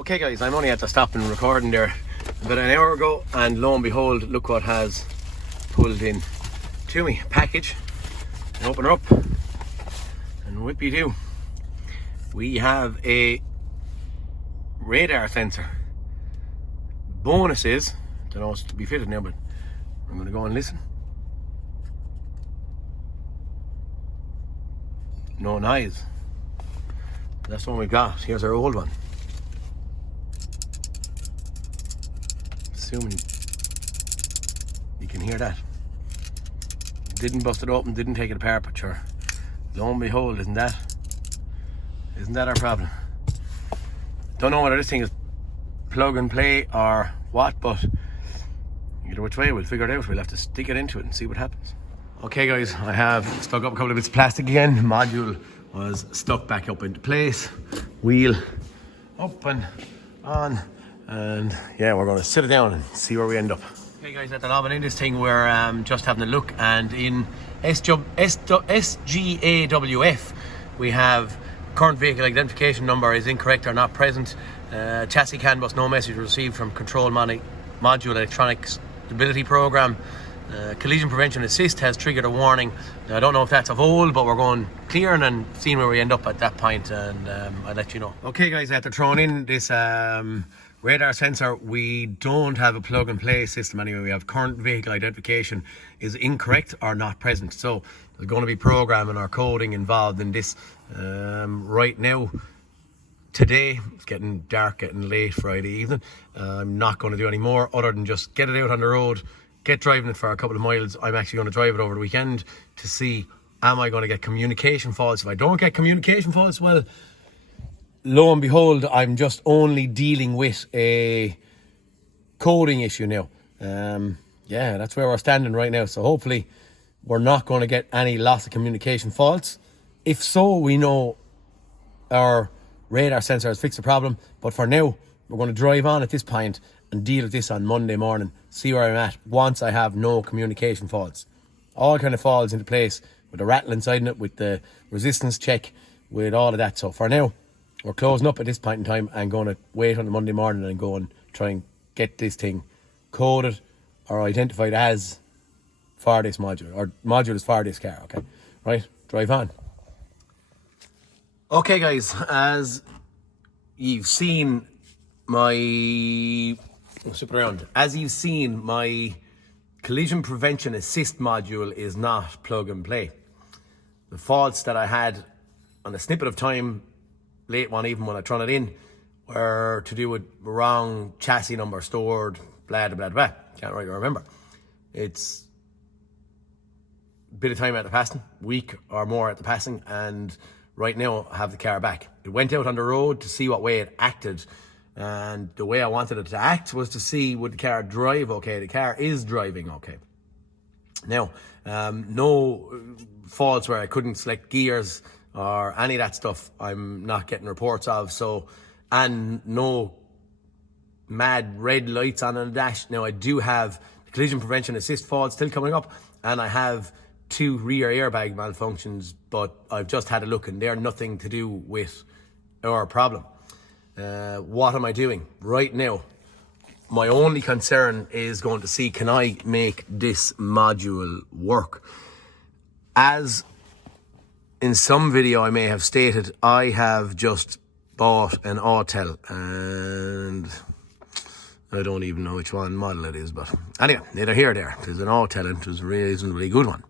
Okay guys, I'm only at the stopping recording there about an hour ago, and lo and behold, look what has pulled in to me. Package. And open her up and whippy do. We have a radar sensor. Bonus is, don't know what's to be fitted now, but I'm going to go and listen. No noise. That's the one we've got. Here's our old one. Assuming you can hear that. Didn't bust it open, didn't take it apart, but sure, lo and behold, isn't that our problem? Don't know whether this thing is plug and play or what, but either which way, we'll figure it out. We'll have to stick it into it and see what happens. Okay guys, I have stuck up a couple of bits of plastic again. Module was stuck back up into place. Wheel up and on. And yeah, we're going to sit it down and see where we end up. Okay guys, at the lobbing in this thing, we're just having a look, and in SGAWF we have current vehicle identification number is incorrect or not present. Chassis CANBus, no message received from control module electronic stability program. Collision prevention assist has triggered a warning. Now, I don't know if that's of old, but we're going clearing and seeing where we end up at that point, and I'll let you know. Okay guys, after throwing in this radar sensor, we don't have a plug and play system anyway. We have current vehicle identification is incorrect or not present. So there's going to be programming or coding involved in this. Right now, today, it's getting dark, getting late Friday evening. I'm not going to do any more other than just get it out on the road, get driving it for a couple of miles. I'm actually going to drive it over the weekend to see, am I going to get communication faults? If I don't get communication faults, well, lo and behold, I'm just only dealing with a coding issue now. Yeah, that's where we're standing right now. So hopefully we're not going to get any loss of communication faults. If so, we know our radar sensor has fixed the problem. But for now, we're going to drive on at this point and deal with this on Monday morning. See where I'm at once I have no communication faults. All kind of falls into place with the rattle inside it, with the resistance check, with all of that. So for now, we're closing up at this point in time and going to wait on the Monday morning and go and try and get this thing coded or identified as for this module, or module is for this car. Okay, right, drive on. Okay guys, as you've seen my collision prevention assist module is not plug and play. The faults that I had on a snippet of time late one evening when I thrown it in were to do with wrong chassis number stored, blah blah blah. Can't really remember. It's a bit of time at the passing, week or more at the passing, and right now I have the car back. It went out on the road to see what way it acted, and the way I wanted it to act was to see, would the car drive okay. The car is driving okay. Now, no faults where I couldn't select gears or any of that stuff I'm not getting reports of. So, and no mad red lights on the dash. Now I do have the collision prevention assist fault still coming up, and I have 2 rear airbag malfunctions, but I've just had a look and they're nothing to do with our problem. What am I doing right now? My only concern is going to see, can I make this module work? As in some video I may have stated, I have just bought an Autel, and I don't even know which one model it is, but anyway, neither here nor there. It was an Autel, and it was a reasonably good one.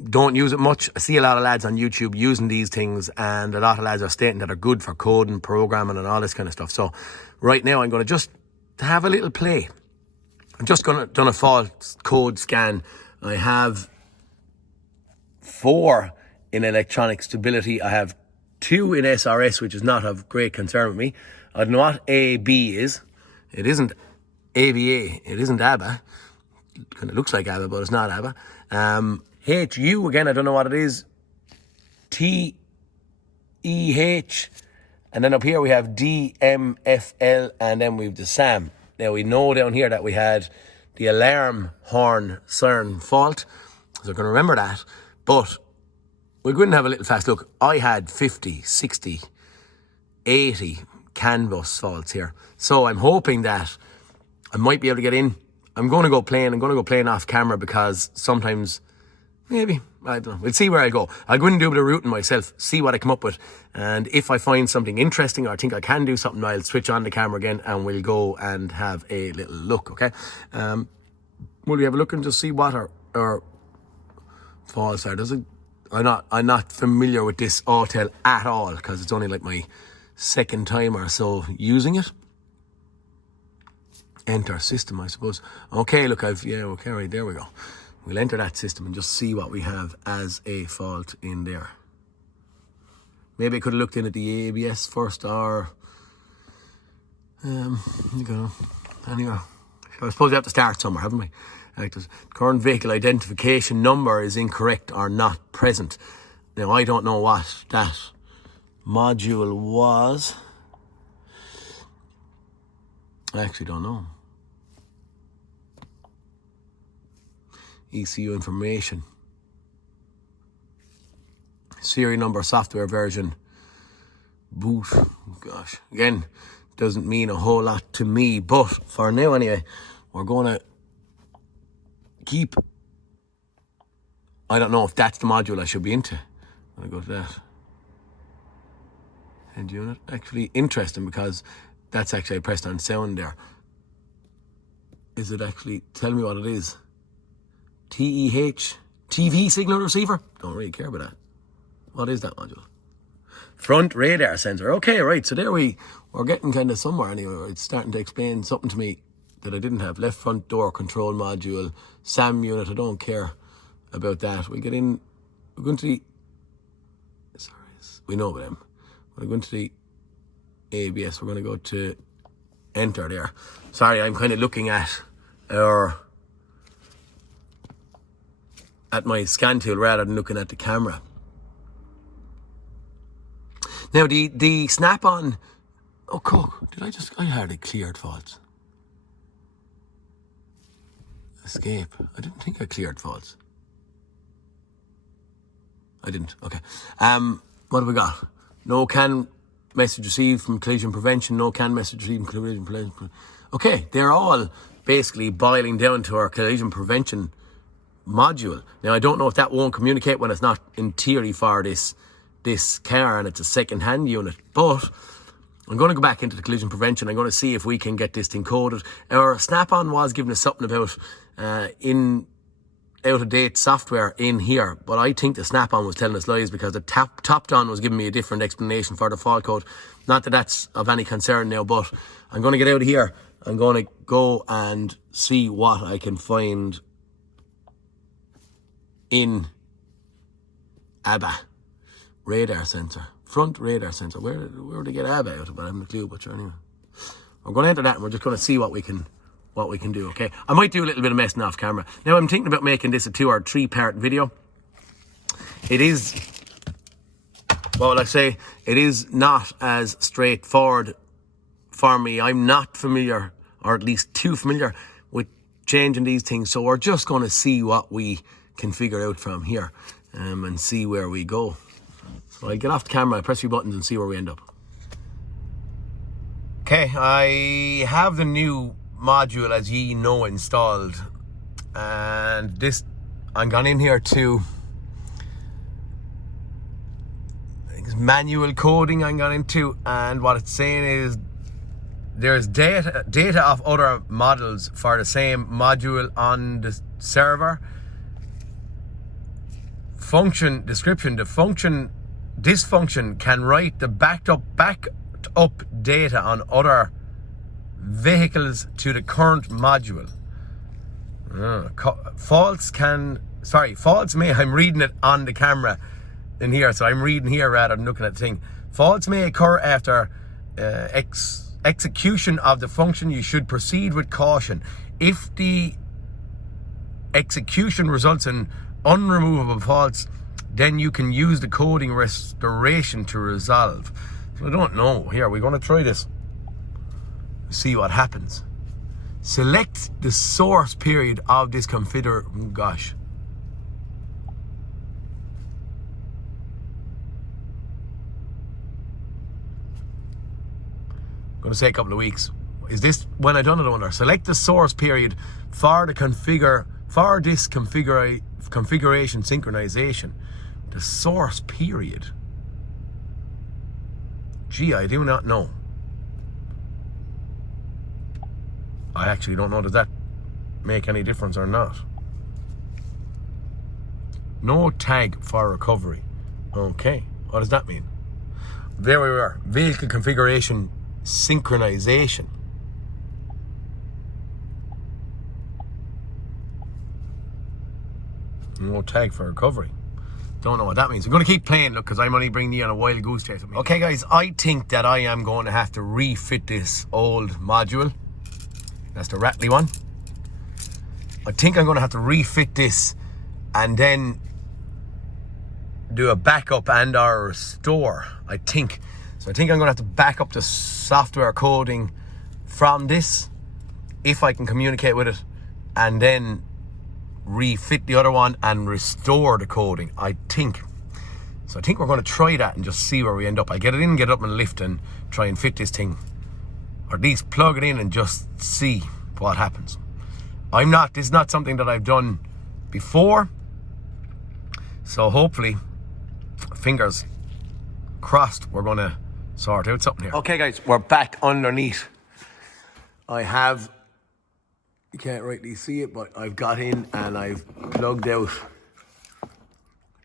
Don't use it much. I see a lot of lads on YouTube using these things, and a lot of lads are stating that they're good for coding, programming and all this kind of stuff. So right now I'm going to just have a little play. I'm just done a fault code scan. I have 4 in electronic stability. I have 2 in SRS, which is not of great concern with me. I don't know what AB is. It isn't ABA. It isn't ABBA. It kind of looks like ABBA, but it's not ABBA. HU, again, I don't know what it is. TEH. And then up here we have DMFL, and then we have the SAM. Now we know down here that we had the alarm horn siren fault, so I can remember that. But we're going to have a little fast look. I had 50, 60, 80 CANBus faults here. So I'm hoping that I might be able to get in. I'm going to go playing off camera because sometimes, maybe, I don't know. We'll see where I go. I'll go in and do a bit of routing myself, see what I come up with. And if I find something interesting or I think I can do something, I'll switch on the camera again and we'll go and have a little look, okay? Will we have a look and just see what our faults are? I'm not familiar with this hotel at all because it's only like my second time or so using it. Enter system, I suppose. Okay, look, okay, right, there we go. We'll enter that system and just see what we have as a fault in there. Maybe I could have looked in at the ABS first, or anyway, I suppose we have to start somewhere, haven't we? Like this current vehicle identification number is incorrect or not present. Now I don't know what that module was. I actually don't know. ECU information, serial number, software version, boot. Gosh, again, doesn't mean a whole lot to me, but for now anyway, we're gonna keep. I don't know if that's the module I should be into. I'm gonna go to that. Head unit. Actually interesting because that's actually, I pressed on sound there. Is it actually, tell me what it is? TEH, TV signal receiver? Don't really care about that. What is that module? Front radar sensor. Okay, right, so there we're getting kind of somewhere anyway. It's starting to explain something to me that I didn't have. Left front door control module, SAM unit, I don't care about that. We get in, we're going to the, sorry, we know about them. We're going to the ABS, we're going to go to enter there. Sorry, I'm kind of looking at my scan tool rather than looking at the camera. Now the snap-on, oh cool, I hardly cleared faults. Escape, I didn't think I cleared faults. I didn't, okay. What have we got? No CAN message received from collision prevention, no CAN message received from collision prevention. Okay, they're all basically boiling down to our collision prevention module. Now I don't know if that won't communicate when it's not in theory for this car and it's a second-hand unit, but I'm going to go back into the collision prevention. I'm going to see if we can get this thing coded. Our snap-on was giving us something about out-of-date software in here, but I think the snap-on was telling us lies because the top-down was giving me a different explanation for the fault code. Not that that's of any concern now, but I'm going to get out of here. I'm going to go and see what I can find in ABBA. Radar sensor, front radar sensor. Where would they get ABBA out of it? I haven't a clue, but sure, anyway. We're going to enter that and we're just going to see what we can do, okay? I might do a little bit of messing off camera. Now I'm thinking about making this a 2 or 3 part video. It is, what will I say? It is not as straightforward for me. I'm not familiar, or at least too familiar with changing these things. So we're just going to see what we can figure out from here and see where we go. So I'll get off the camera, press a few buttons and see where we end up. Okay, I have the new module, as ye know, installed, and this, I'm gone in here to manual coding I'm gone into, and what it's saying is there's data of other models for the same module on the server. Function description, this function can write the backed up data on other vehicles to the current module. Faults may, I'm reading it on the camera in here, so I'm reading here rather than looking at the thing. Faults may occur after execution of the function. You should proceed with caution. If the execution results in unremovable faults, then you can use the coding restoration to resolve. So I don't know. Here, we're going to try this. See what happens. Select the source period of this configure. Oh gosh. going to say a couple of weeks. Is this when I done it under? Select the source period for this configuration synchronization. The source period. Gee, I do not know. I actually don't know. Does that make any difference or not? No tag for recovery. Okay, what does that mean? There we are. Vehicle configuration synchronization. No tag for recovery. Don't know what that means. I'm going to keep playing, look, because I'm only bringing you on a wild goose chase with me. Okay, guys, I think that I am going to have to refit this old module. That's the rattly one. I think I'm going to have to refit this and then do a backup and or restore, I think. So I think I'm going to have to back up the software coding from this, if I can communicate with it, and then refit the other one and restore the coding, I think. So I think we're going to try that and just see where we end up. I get it in, get it up and lift and try and fit this thing, or at least plug it in and just see what happens. This is not something that I've done before, so hopefully, fingers crossed, we're going to sort out something here. Okay, guys, we're back underneath. You can't rightly see it, but I've got in and I've plugged out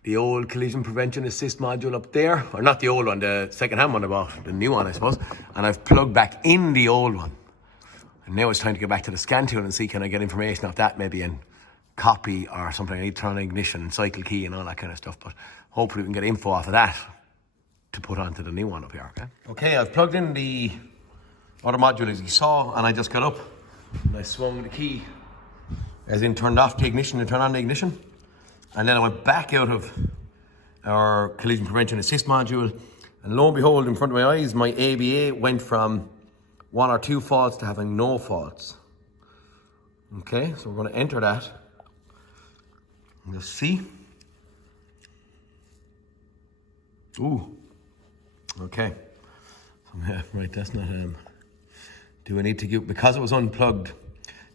the old collision prevention assist module up there, or not the old one, the second-hand one I bought, the new one I suppose, and I've plugged back in the old one. And now it's time to get back to the scan tool and see, can I get information off that maybe and copy or something. I need to turn on ignition, cycle key and all that kind of stuff, but hopefully we can get info off of that to put onto the new one up here, okay? Okay, I've plugged in the other module as you saw, and I just got up and I swung the key, as in turned off the ignition and turned on the ignition. And then I went back out of our collision prevention assist module, and lo and behold, in front of my eyes, my ABA went from 1 or 2 faults to having no faults. Okay, so we're going to enter that. And just see. Ooh. Okay. Right, that's not do I need to go, because it was unplugged,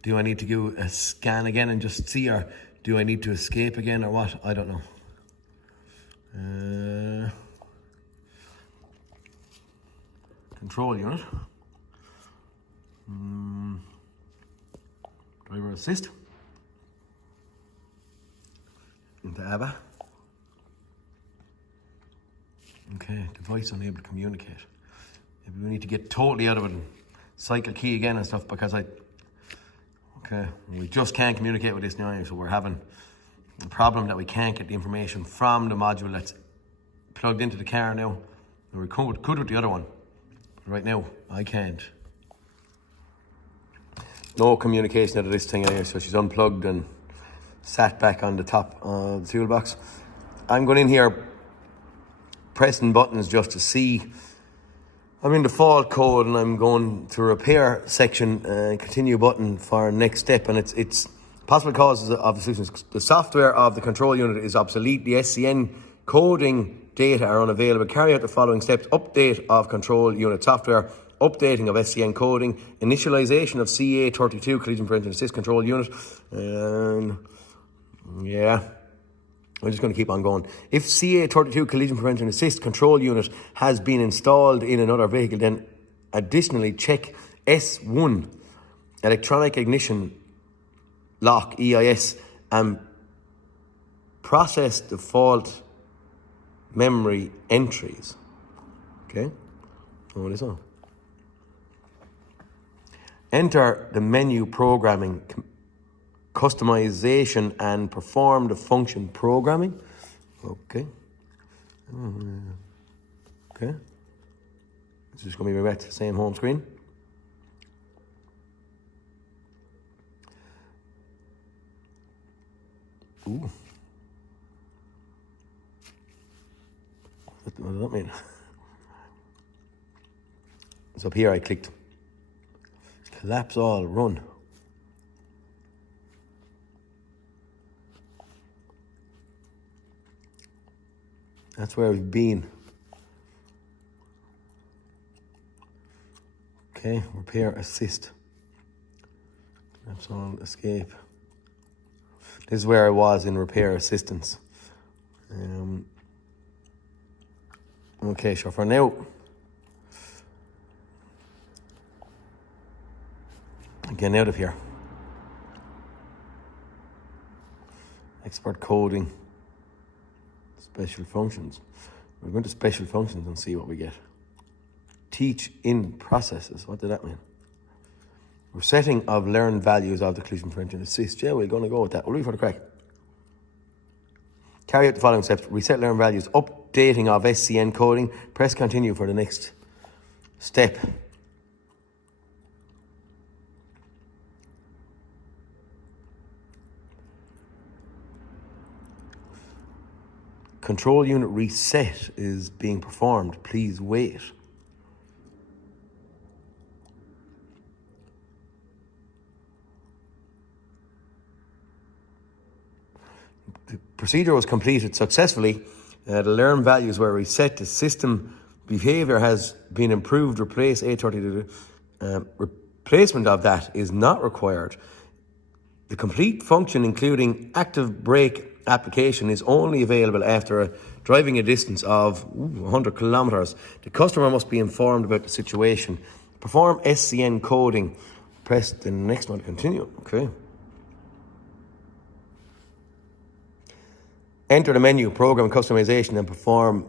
do I need to do a scan again and just see, or do I need to escape again, or what? I don't know. Control unit. Driver assist. Into ABBA. Okay, device unable to communicate. Maybe we need to get totally out of it and cycle key again and stuff, because we just can't communicate with this now, so we're having the problem that we can't get the information from the module that's plugged into the car now. And we could with the other one. Right now, I can't. No communication out of this thing anyway, so she's unplugged and sat back on the top of the toolbox. I'm going in here pressing buttons just to see. I'm in the fault code and I'm going to repair section and continue button for next step, and it's possible causes of the solutions. The software of the control unit is obsolete. The SCN coding data are unavailable. Carry out the following steps: update of control unit software, updating of SCN coding, initialization of CA32 collision prevention assist control unit, and yeah, I'm just going to keep on going. If CA32 collision prevention assist control unit has been installed in another vehicle, then additionally check S1 electronic ignition lock EIS and process default memory entries. Okay, so what is on? Enter the menu programming, customization, and perform the function programming. Okay. Okay. It's just going to be back to the same home screen. Ooh. What does that mean? So up here I clicked collapse all, run. That's where we've been. Okay, repair assist. That's on escape. This is where I was in repair assistance. Okay, so for now, getting out of here. Expert coding. Special functions. We're going to special functions and see what we get. Teach in processes. What did that mean? Resetting of learned values of the collision prevention assist. Yeah, we're going to go with that. We'll read for the crack. Carry out the following steps. Reset learned values. Updating of SCN coding. Press continue for the next step. Control unit reset is being performed. Please wait. The procedure was completed successfully. The learned values were reset. The system behavior has been improved. Replace A30. Replacement of that is not required. The complete function, including active brake application, is only available after driving a distance of 100 kilometers. The customer must be informed about the situation. Perform SCN coding. Press the next one to continue. Okay. Enter the menu, program customization, and perform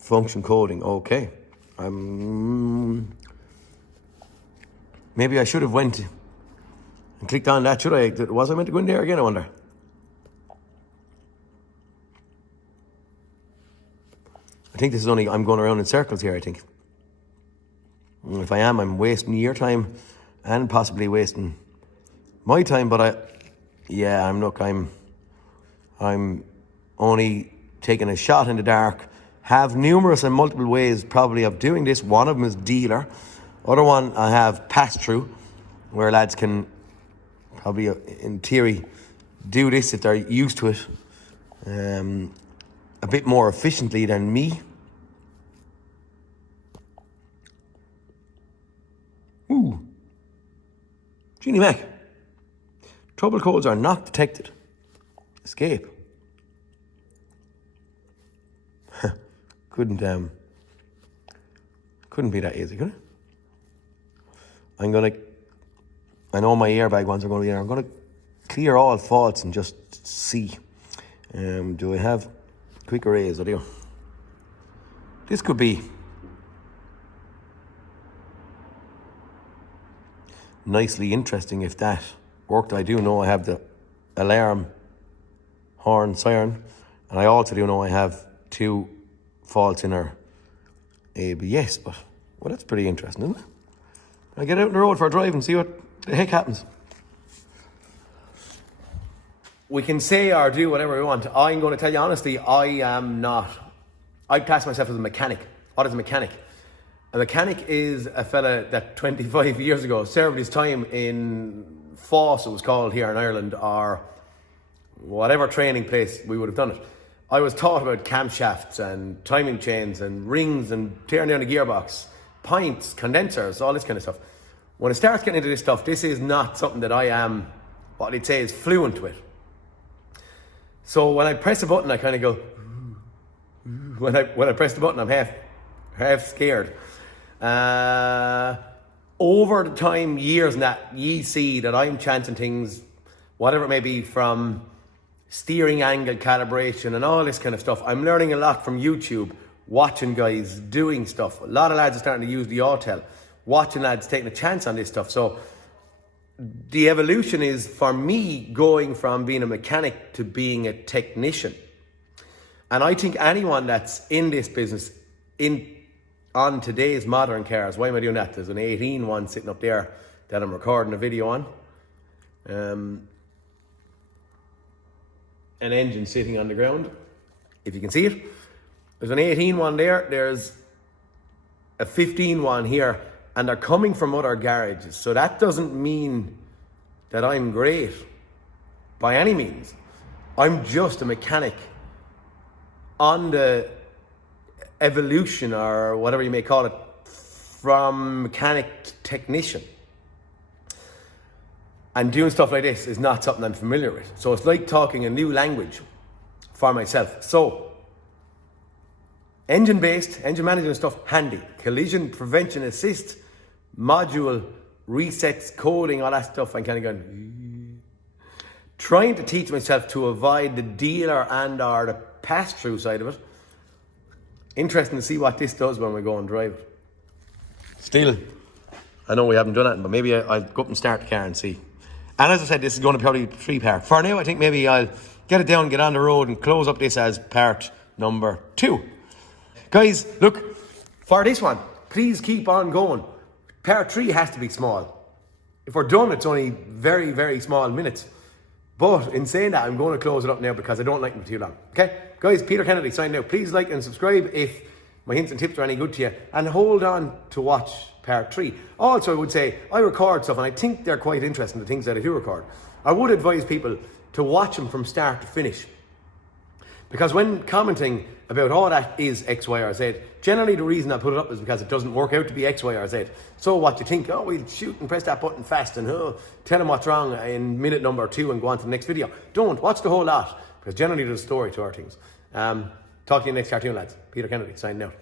function coding. Okay. Maybe I should have went and clicked on that, should I? Was I meant to go in there again, I wonder? I think this is only, I'm going around in circles here, I think. And if I am, I'm wasting your time and possibly wasting my time, but I'm only taking a shot in the dark. Have numerous and multiple ways probably of doing this. One of them is dealer. Other one I have pass through, where lads can probably in theory do this if they're used to it a bit more efficiently than me. Ooh. Genie Mac. Trouble codes are not detected. Escape. Couldn't be that easy, could it? I know my airbag ones are going to be there. I'm going to clear all faults and just see. Do I have quick erase? I do. This could be nicely interesting if that worked. I do know I have the alarm, horn, siren, and I also do know I have 2 faults in our ABS, but well, that's pretty interesting, isn't it? I get out on the road for a drive and see what the heck happens. We can say or do whatever we want. I'm going to tell you honestly, I class myself as a mechanic. What is a mechanic? A mechanic is a fella that 25 years ago served his time in FOSS, it was called here in Ireland, or whatever training place we would have done it. I was taught about camshafts and timing chains and rings and tearing down a gearbox, pints, condensers, all this kind of stuff. When it starts getting into this stuff, this is not something that I am, what I'd say is fluent with. So when I press a button, I kind of go, when I press the button, I'm half scared. Over the time, years and that, ye see that I'm chancing things, whatever it may be, from steering angle calibration and all this kind of stuff. I'm learning a lot from YouTube, watching guys doing stuff. A lot of lads are starting to use the autel, watching lads taking a chance on this stuff. So the evolution is for me going from being a mechanic to being a technician. And I think anyone that's in this business, on today's modern cars, why am I doing that? There's an 18 one sitting up there that I'm recording a video on. An engine sitting on the ground, if you can see it. There's an 18 one there, there's a 15 one here, and they're coming from other garages. So that doesn't mean that I'm great by any means. I'm just a mechanic on the evolution, or whatever you may call it, from mechanic technician. And doing stuff like this is not something I'm familiar with. So it's like talking a new language for myself. So, engine-based, engine management stuff, handy. Collision prevention assist, module, resets, coding, all that stuff. I'm kind of going, trying to teach myself to avoid the dealer and or the pass-through side of it. Interesting to see what this does when we go and drive it. Still, I know we haven't done it, but maybe I'll go up and start the car and see. And as I said, this is going to probably be 3-part. For now, I think maybe I'll get it down, get on the road and close up this as part number 2. Guys, look, for this one, please keep on going. Part 3 has to be small. If we're done, it's only very, very small minutes. But in saying that, I'm going to close it up now because I don't like them too long. Okay? Guys, Peter Kennedy signing out. Please like and subscribe if my hints and tips are any good to you. And hold on to watch part 3. Also, I would say, I record stuff and I think they're quite interesting, the things that I do record. I would advise people to watch them from start to finish. Because when commenting about, oh, that is X, Y, or Z, generally the reason I put it up is because it doesn't work out to be X, Y, or Z. So what you think, oh, we'll shoot and press that button fast and tell them what's wrong in minute number 2 and go on to the next video. Don't, watch the whole lot, because generally there's a story to our things. Talk to you next cartoon, lads. Peter Kennedy, signing out.